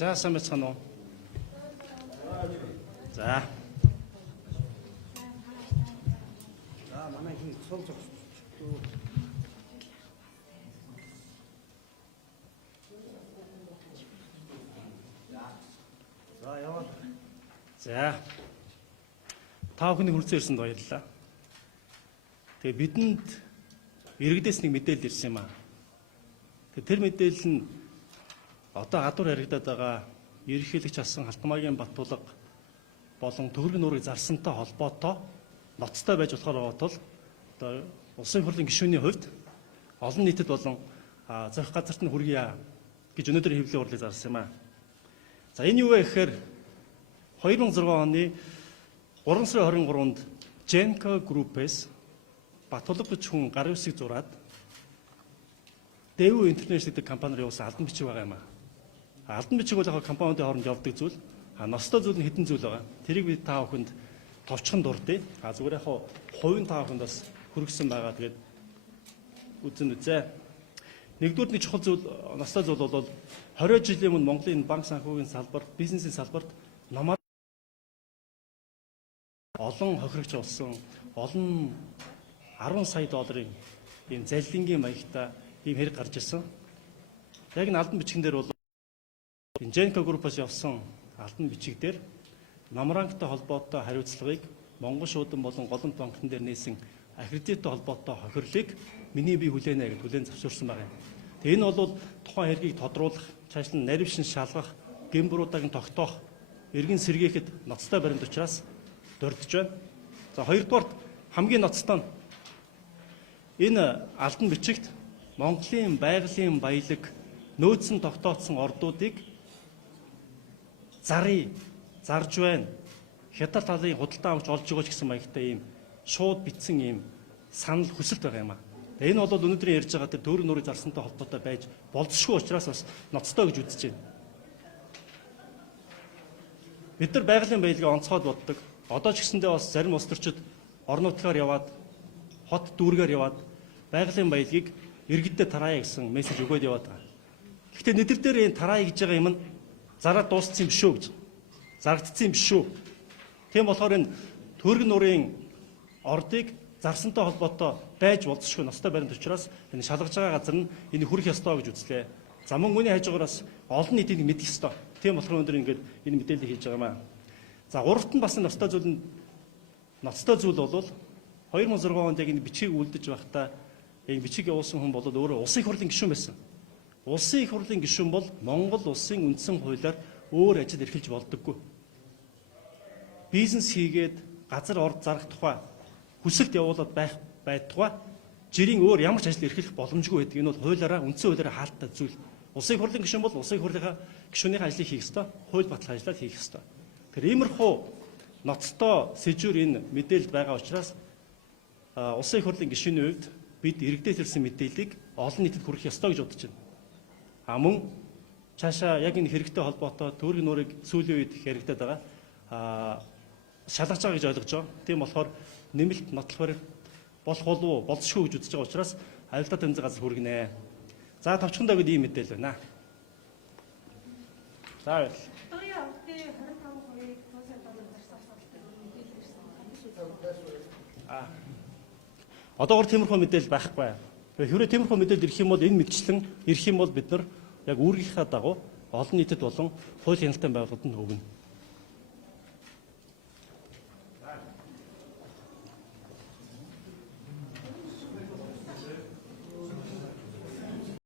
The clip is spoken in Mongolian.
За сайн байцгаана уу? За. Манай хин цол зогсож. За яваа. За. Та бүхний хүрэлцэн ирсэнд баярлалаа. Тэгээ бидэнд иргэдээс нэг мэдээлэл ирсэн юм аа. Тэр мэдээлэл нь одоо гадуур яригадаад байгаа ерөнхийлөгч асан Халтмаагийн Баттулга болон төгөрөг нуурыг зарсантай холбоотой ноцтой байж болохоор байгаа тул одоо улсын хурлын гишүүний хувьд олон нийтэд болон зохих газарт нь хүргье гэж өнөөдөр хэвлэлийн хурлыг зарсан юм аа. За энэ юу вэ гэхээр 2006 оны 3 сарын 23-нд Genco Group-ээс Баттулга гэж хүн гарын үсэг зураад Дэв Интернэшнл гэдэг компанид явуулсан албан бичиг байгаа юм аа. Албан бичиг бол яг компаниудын хооронд явдаг зүйл. Ностой зүйл нь хэдэн зүйл байгаа. Тэрийг би та бүхэнд товчхон дурдъя. Зүгээр яг хувийн та бүхэнд бас хүргэсэн байгаа. Тэгээд үзэн үзье. Нэгдүгээр нэг чухал зүйл, ностой зүйл бол 20 жилийн өмнө Монголын банк санхүүгийн салбарт, бизнесийн салбарт намаар олон хохирогч болсон, олон 10 сая долларын ийм залилангийн маягтай ийм хэрэг гарч ирсэн. Яг энэ албан бичгэн дээр бол Genco Group-аас явсан албан бичиг дээр Номранктай холбоотой хариуцлагыг Монгол шуудан болон голомт банкн дээр нээсэн аккредиттэй холбоотой хохирлыг миний бие хүлээнэ гэж хүлээн завшуулсан байна. Тэгээ энэ бол тухайн хэргийг тодруулах, цааш нь нарившин шалгах, гэмбруудыг тогтоох, эргэн сэргээхэд ноцтой баримт учраас дурдж байна. За хоёрдугаар хамгийн ноцтой нь энэ албан бичигт Монголын байгалийн баялаг нөөцөн тогтоодсон ордуудыг зарж байна. Хятад талын худалдаа авч олж өгөөч гэсэн маягтай ийм шууд бичсэн ийм санал хүсэлт байгаа юм аа. Энэ бол өнөөдрийн ярьж байгаа тэр төгөрөг нуурыг зарсантай холбоотой байж болзошгүй учраас бас ноцтой гэж үзэж байна. Бид нар байгалийн баялагаа онцгойд боддог. Одоо ч гэсэндээ бас зарим улс төрчид орон нутгаар яваад хот дүүргээр яваад байгалийн баялагийг иргэдэд тараая гэсэн мессеж өгөөд яваад байгаа. Гэхдээ нэдэр дээр энэ тараая гэж байгаа юм нь зараад дууссан юм биш үү гэж. Зарагдсан юм биш үү. Тийм болохоор энэ төгөрөг нуурын ордыг зарсантай холбоотой байж болзошгүй ностой баримт учраас энэ шалгаж байгаа газар нь энэ хүрэх ёстой гэж үзлээ. За мөн үүний хажуугараас олон нийтийг мэдэх ёстой. Тийм болохоор өнөөдөр ингээд энэ мэдээлэл хийж байгаа юм аа. За гуравт нь бас ностой зүйл бол 2006 онд яг энэ бичгийг үлдэж байхдаа энэ бичиг явуулсан хүн бол өөрөө улсын их хурлын гишүүн байсан. Улсын их хурлын гишүүн бол Монгол улсын үндсэн хуулиар өөр ажил эрхэлж болдоггүй. Бизнес хийгээд газар орд зарах тухай хүсэлт явуулаад байтугай жирийн өөр ямар ч ажил эрхлэх боломжгүй байдаг. Энэ бол хуулиараа үндсэн хуулиараа хаалттай зүйл. Улсын их хурлын гишүүн бол улсын их хурлынхаа гишүүнийхээ ажлыг хийх ёстой, хууль батлах ажлаа хийх ёстой. Тэр иймэрхүү ноцтой сэжүүр энэ мэдээлэлд байгаа учраас улсын их хурлын гишүүний хувьд бид иргэдээс ирсэн мэдээллийг олон нийтэд хүргэх ёстой гэж бодож байна. Мөн цаашаа яг энэ хэрэгтэй холбоотой төгөрөг нуурыг сүүлийн үед хэрэгдэад байгаа шалгаж байгаа гэж ойлгож байгаа. Тийм болохоор нэмэлт нотлох баримт болох болов болзошгүй гэж үзэж байгаа учраас авилдаа тэмцэх газар хүргэнэ. За товчхондоо гээд ийм мэдээлэл байна. За одоогор тиймэрхүү мэдээлэл байхгүй. Хэрвээ тиймэрхүү мэдээлэл ирэх юм бол энэ мэдчлэн ирэх юм бол бид нар яг үүргийнхаа дагуу олон нийтэд болон хууль хяналтын байгууллагад нь өгнө.